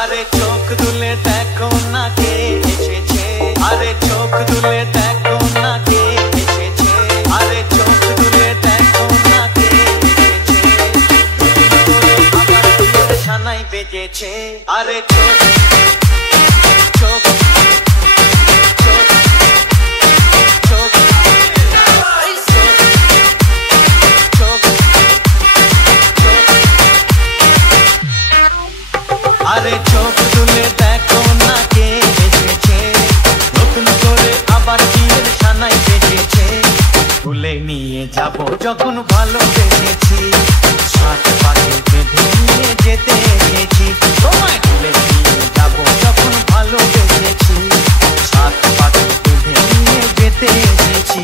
আরে চোখ তুলে দেখো না কে এসেছে, আরে চোখ তুলে দেখো না কে এসেছে, আরে চোখ তুলে দেখো না কে এসেছে, আবার ফুলের ছানাই বেজেছে। আরে চোখ চোখ আরে চোখ তুলে দেখো না কে এসেছে, নতুন করে আবার বিয়ের সানাই বেজেছে। তুলে নিয়ে যাব যখন ভালোবেসেছি, সাত পাকে বেঁধে নিয়ে যেতে এসেছি। তোমায় তুলে নিয়ে যাব যখন ভালোবেসেছি, সাত পাকে বেঁধে নিয়ে যেতে এসেছি।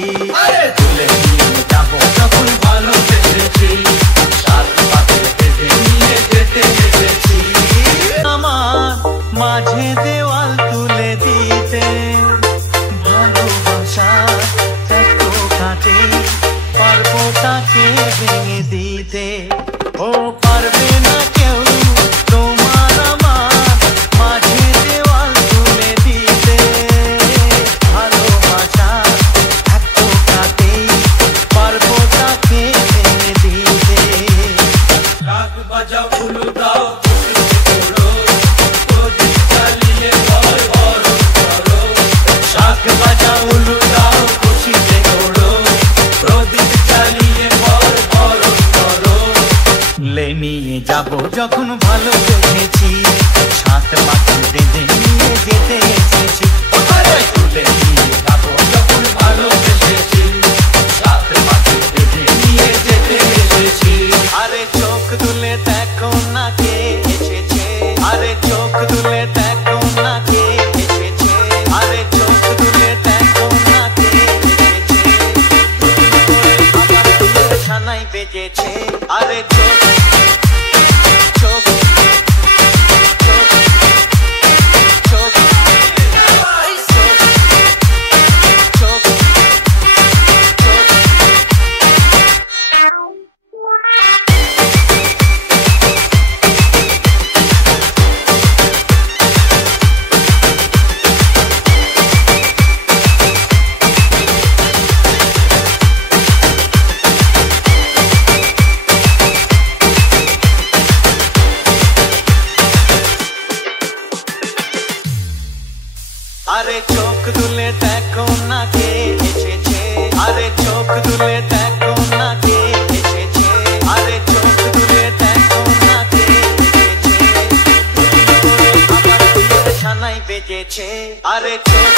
তুলে নিয়ে যাব যখন ভালোবেসেছি, সাত পাকে বেঁধে নিয়ে যেতে এসেছি। মাঝে দেওয়াল তুলে দিতে, ভালোবাসা এত কাটে, পারবো তাকে ভেঙে দিতে। ও পারবে না কেউ তোমার আমার, মাঝে দেওয়াল তুলে দিতে, ভালোবাসা এত কাটে, পারবো তাকে ভেঙে দিতে। রাগ বাজাও উলু দাও উলু দাও খুশিতে ওড়ো, প্রদীপ জ্বালিয়ে বর বরণ করো। তুলে নিয়ে যাব যখন ভালোবেসেছি, সাত পাখি বেঁধে নিয়ে যেতে এসেছি। তুলে নিয়ে যাব যখন ভালোবেসেছি, সাত পাখি বেঁধে নিয়ে যেতে এসেছি। আরে চোখ তুলে দেখো না কে এসেছে, আরে চোখ তুলে দেখো না কে এসেছে, আরে চোখ তুলে দেখো না কে এসেছে, আবার ফুলের ছানাই বেজেছে। আরে চোখ চোখ আরে চোখ তুলে দেখো না কে এসেছে, আরে চোখ তুলে দেখো না কে এসেছে, আরে চোখ তুলে দেখো না কে এসেছে, আবার ফুলের ছানাই বেজেছে। আরে চোখ